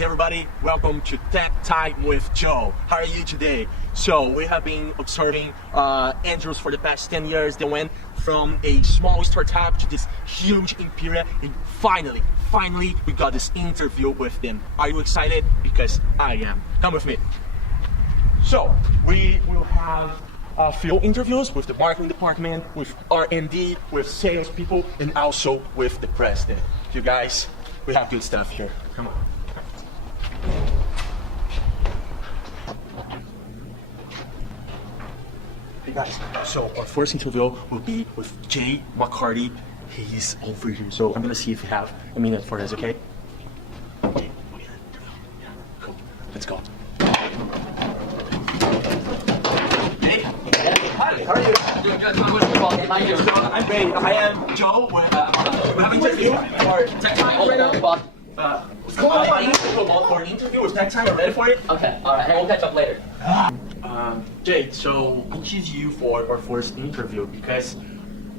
Hey everybody, welcome to Tech Time with Joe. How are you today? So we have been observing Andrews for the past 10 years. They went from a small startup to this huge imperial, and finally we got this interview with them. Are you excited? Because I am. Come with me. So we will have a few interviews with the marketing department, with R&D, with salespeople, and also with the president. You guys, we have good stuff here. Come on. Hey guys, so our first interview will be with Jay McCarty. He's over here, so I'm gonna see if you have a minute for this, okay? Okay, cool. Let's go. Hey, hi, how are you? Doing good. How are you doing? I'm great. I am Joe. We have an interview for Tech Time right now. I need to go for an interview with Tech Time. Are you ready for it? Okay, alright, we'll catch up later. Jay, so I choose you for our first interview because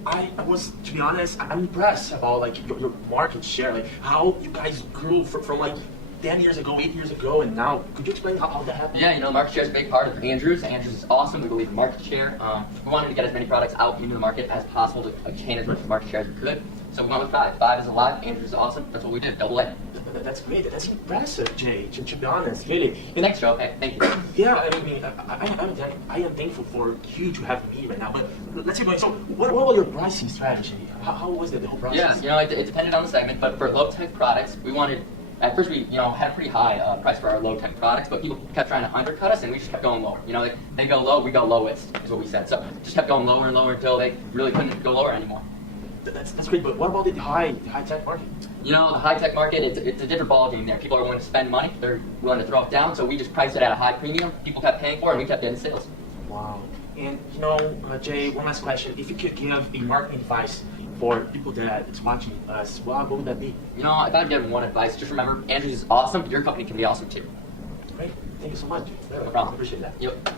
I was, to be honest, I'm impressed about like your market share, like how you guys grew from like 10 years ago, 8 years ago, and now. Could you explain how that happened? Yeah, market share is a big part of Andrews. Andrews is awesome. We believe in market share. We wanted to get as many products out into the market as possible to obtain as much market share as we could. So we went with 5. 5 is alive. Andrews is awesome. That's what we did. Double A. That's great. That's impressive, Jay. To be honest, really. Thanks, Joe. Hey, thank you. Yeah, I am thankful for you to have me right now. But let's keep going. So, what was your pricing strategy? How was the whole process? Yeah, it depended on the segment, but for low-tech products, we wanted. At first, we had a pretty high price for our low-tech products, but people kept trying to undercut us, and we just kept going lower. They go low, we go lowest, is what we said. So just kept going lower and lower until they really couldn't go lower anymore. That's great, but what about the high-tech market? The high-tech market, it's a different ballgame there. People are willing to spend money, they're willing to throw it down, so we just priced it at a high premium. People kept paying for it, and we kept getting sales. Wow. And Jay, one last question. If you could give a marketing advice for people that is watching us, what would that be? If I'd give one advice, just remember, Andrews is awesome, your company can be awesome too. Great. Thank you so much. No problem. I appreciate that. Yep.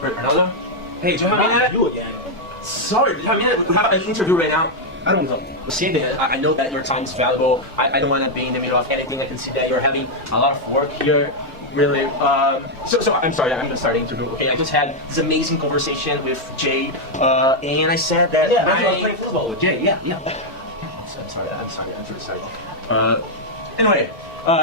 Ronaldo? Hey, do you have a minute? You again. Sorry, do you have a minute? We have an interview right now. I don't know. See, I know that your time is valuable. I don't want to be in the middle of anything. I can see that you're having a lot of work here. Really. So I'm sorry. I'm gonna start the interview. Okay, I just had this amazing conversation with Jay, and I said that I was playing football with Jay. Yeah. I'm sorry. I'm really sorry. Anyway,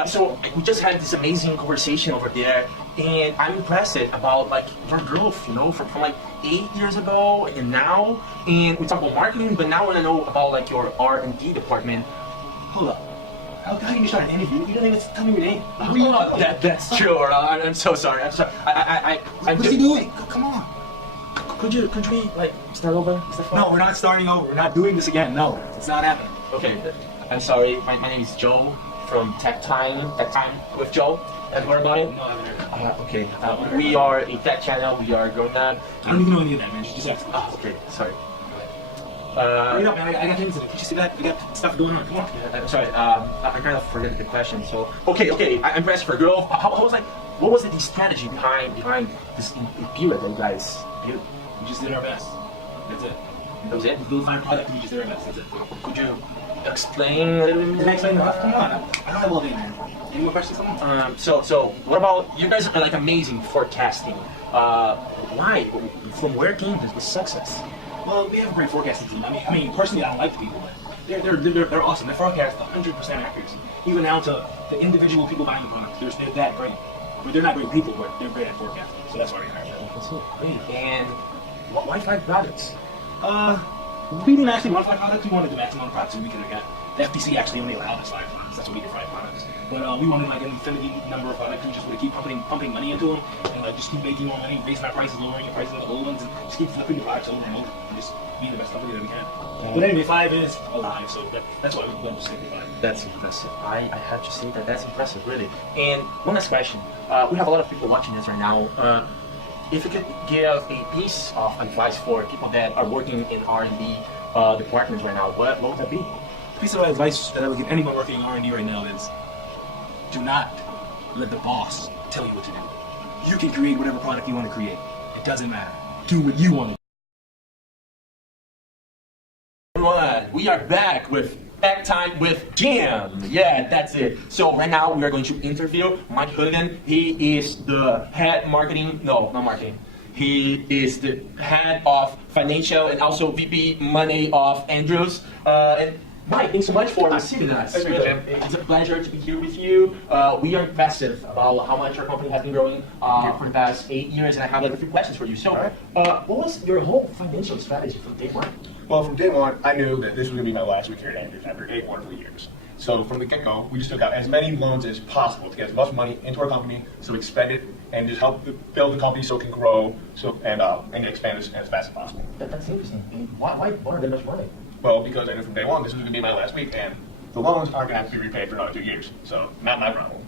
so we just had this amazing conversation over there, and I'm impressed about like your growth. From like 8 years ago and now, and we talk about marketing, but now I want to know about like your R&D department. Hold up. How can you start an interview? You don't even tell me your name. That's true. I'm so sorry. I'm sorry. What's he doing? Come on. Could we like start over? No, we're not starting over. We're not doing this again. No, it's not happening. Okay. I'm sorry. My name is Joe from Tech Time with Joe. Have you heard about it? No, I haven't heard. Okay. We are a tech channel. We are growing up. I don't even know any of that, man. Just ask. Okay. Sorry. Hurry up, man. I got things to do. Did you see that? We got stuff going on. Come on. I'm sorry. I kind of forget the question. So okay. I'm pressed for a girl. What was the strategy behind this imperial that you guys built? We just did our best. That's it. That was it? We built fine product and we just did our best. That's it. Could you explain a little bit? Can I explain enough? Come on. I don't have all day, man. Any more questions? Come on. So what about you guys are like amazing forecasting? Why? From where came this success? Well, we have a great forecasting team. I mean, personally, I don't like the people, but they're awesome. They forecast 100% accuracy, even down to the individual people buying the product. They're that great. But they're not great people, but they're great at forecasting. So that's why we hired them. That's so great. And why 5 products? We didn't actually want 5 products. We wanted the maximum products so we could have got. The FTC actually only allowed us 5 products. That's what we did 5 products. But we wanted like an infinity number of products. We just want to keep pumping money into them and like just keep making more money, raising our prices, lowering the prices of the old ones, and just keep flipping the products over and over and just be the best company that we can. But anyway, 5 is alive, so that's why we went to stick with 5. That's impressive. I have to say that's impressive, really. And one last question. We have a lot of people watching this right now. If you could give a piece of advice for people that are working in R&D departments right now, what would that be? The piece of advice that I would give anyone working in R&D right now is do not let the boss tell you what to do. You can create whatever product you want to create. It doesn't matter. Do what you want to do. we are back with Tech Time with Jim. Yeah, that's it. So right now we are going to interview Mike Hooligan. He is the head marketing, no, not marketing. He is the head of financial and also VP money of Andrews. And Mike, thanks so much for receiving us. Thank you, Jim. It's a pleasure to be here with you. We are invested about how much our company has been growing for the past 8 years, and I have like a few questions for you. So, what was your whole financial strategy from day one? Well, from day one, I knew that this was going to be my last week here at Andrews after 8 wonderful years. So from the get-go, we just took out as many loans as possible to get as much money into our company so we can spend it and just help build the company so it can grow and expand as fast as possible. That's interesting. Why borrow that much money? Well, because I knew from day one this was going to be my last week, and the loans aren't going to have to be repaid for another 2 years. So not my problem.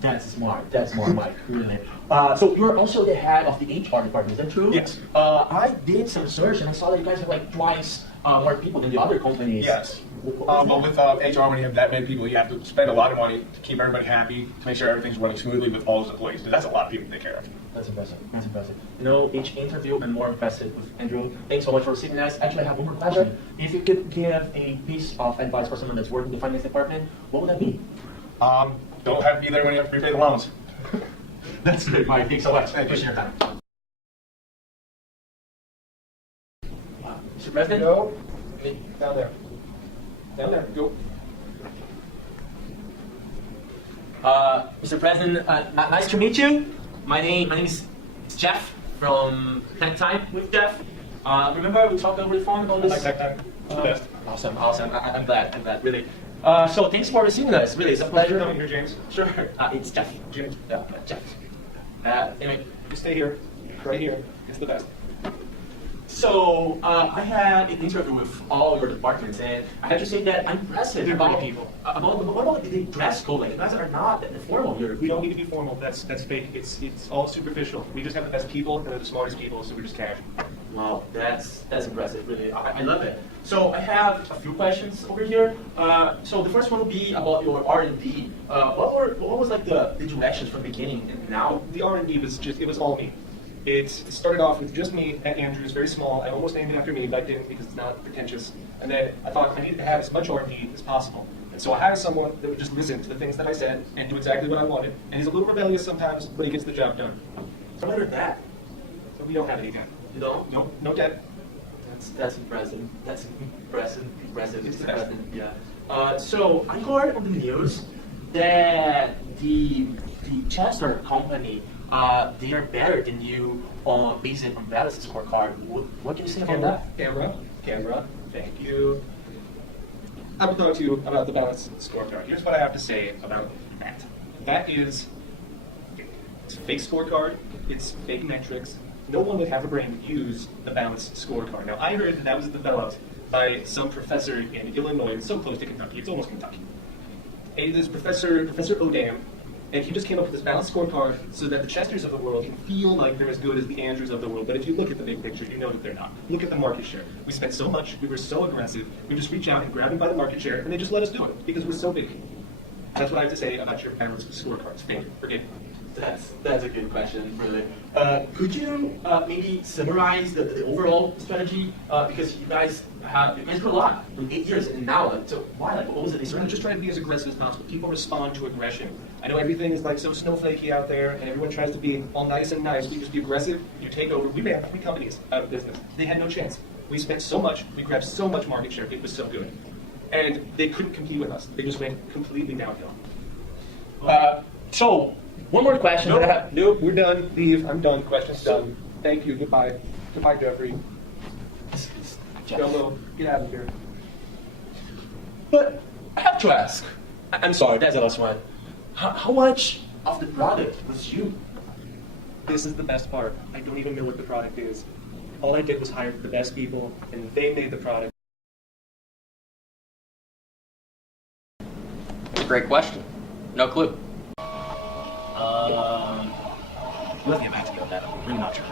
That's smart. That's smart, Mike. Really. So you're also the head of the HR department. Is that true? Yes. I did some research and I saw that you guys have like twice more people than the other companies. Yes. But with HR, when you have that many people, you have to spend a lot of money to keep everybody happy, to make sure everything's running smoothly with all those employees. Because that's a lot of people to take care of. That's impressive. That's impressive. You know, each interview I'm more impressed with Andrew. Thanks so much for receiving us. Actually, I have one more question. If you could give a piece of advice for someone that's working in the finance department, what would that be? Don't have to be there when you have to repay the loans. That's great, Mike. Thanks so much. Thank you. Appreciate your time. Mr. President? Go. Down there. Down there. Go. Mr. President, nice to meet you. My name is Jeff from Tech Time with Jeff. Remember we talked over the phone about this? Tech Time. The best. Awesome. I'm glad, really. So thanks for receiving us. Really, it's a pleasure. Coming here, James. Sure. It's Jeff. James. Yeah, Jeff. Anyway, You stay here. Right here. It's the best. so I had an interview with all your departments, and I have to say that I'm impressed They're about great people. what about the dress code? Like, you guys are not formal here. We don't need to be formal. That's fake. It's all superficial. We just have the best people and they're the smartest people, so we're just casual. Wow, that's impressive, really. I love it. So I have a few questions over here. So the first one will be about your R&D. What was like the directions from the beginning and now? The R&D was it was all me. It started off with just me at Andrews, very small. I almost named it after me, but I didn't because it's not pretentious. And then I thought I needed to have as much R&D as possible. And so I hired someone that would just listen to the things that I said and do exactly what I wanted. And he's a little rebellious sometimes, but he gets the job done. So what are that? So we don't have any debt. You know? No debt. That's impressive. That's impressive. It's the best. Yeah. So I heard on the news that the Chester company they are better than you based on balance scorecard. What can you say about that? Camera. Thank you. I will talk to you about the balance scorecard. Here's what I have to say about that. That is, it's a fake scorecard. It's fake metrics. No one would have a brain to use the balanced scorecard. Now, I heard that was developed by some professor in Illinois. It's so close to Kentucky. It's almost Kentucky. And this Professor Odam, and he just came up with this balanced scorecard so that the Chesters of the world can feel like they're as good as the Andrews of the world. But if you look at the big picture, you know that they're not. Look at the market share. We spent so much. We were so aggressive. We just reach out and grab them by the market share, and they just let us do it because we're so big. That's what I have to say about your balanced scorecards. Thank you. Forgive me. That's a good question, really. Could you maybe summarize the overall strategy? Because you guys grew a lot in 8 years, and now, so why? Like, what was it? We're just trying to be as aggressive as possible. People respond to aggression. I know everything is like so snowflakey out there, and everyone tries to be all nice and nice. We just be aggressive. You take over. We ran 3 companies out of business. They had no chance. We spent so much. We grabbed so much market share. It was so good, and they couldn't compete with us. They just went completely downhill. So, one more question. Nope, we're done. Leave. I'm done. Question's done. Thank you. Goodbye. Goodbye, Jeffrey. Jumbo, get out of here. But I have to ask. I'm sorry, that's the last one. How much of the product was you? This is the best part. I don't even know what the product is. All I did was hire the best people, and they made the product. Great question. No clue. We'll have to get back to you on that. I'm really not sure.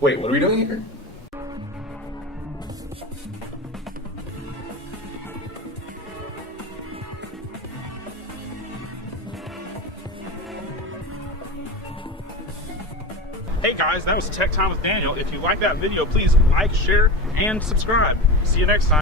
Wait, what are we doing here? Hey guys, that was Tech Time with Daniel. If you like that video, please like, share, and subscribe. See you next time.